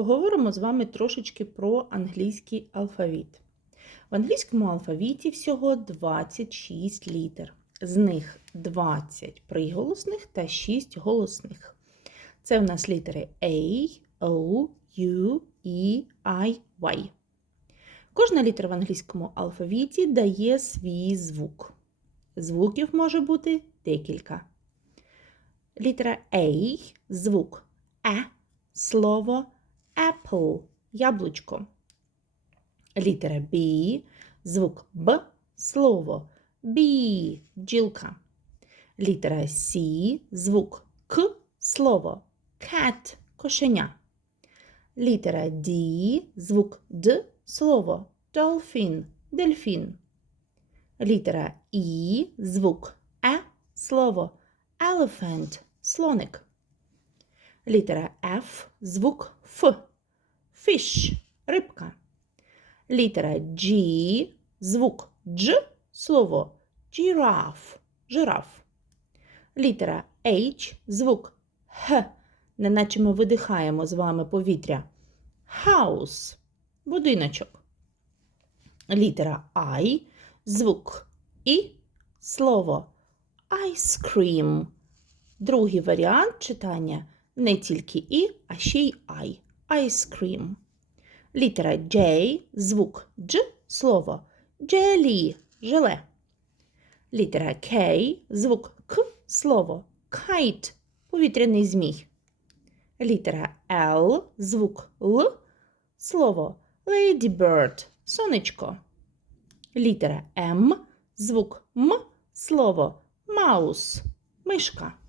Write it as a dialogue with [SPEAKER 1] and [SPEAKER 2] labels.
[SPEAKER 1] поговоримо з вами трошечки про англійський алфавіт. В англійському алфавіті всього 26 літер. З них 20 приголосних та 6 голосних. Це в нас літери A, O, U, E, I, Y. Кожна літера в англійському алфавіті дає свій звук. Звуків може бути декілька. Літера A – звук Е, слово apple – яблучко. Літера B – звук Б, слово bee – бджілка. Літера C – звук К, слово cat – кошеня. Літера D – звук Д, слово dolphin – дельфін. Літера І – звук Е, слово elephant – слоник. Літера F – звук Ф – fish – рибка. Літера G – звук Дж, слово giraffe – жираф. Літера H – звук Х, неначе ми видихаємо з вами повітря. House – будиночок. Літера I – звук І, слово ice cream. Другий варіант читання не тільки І, а ще й I. Ice cream. Літера J, звук Дж, слово jelly, желе. Літера K, звук К, слово kite, повітряний змій. Літера L, звук Л, слово ladybird, сонечко. Літера М, звук М, слово mouse, мишка.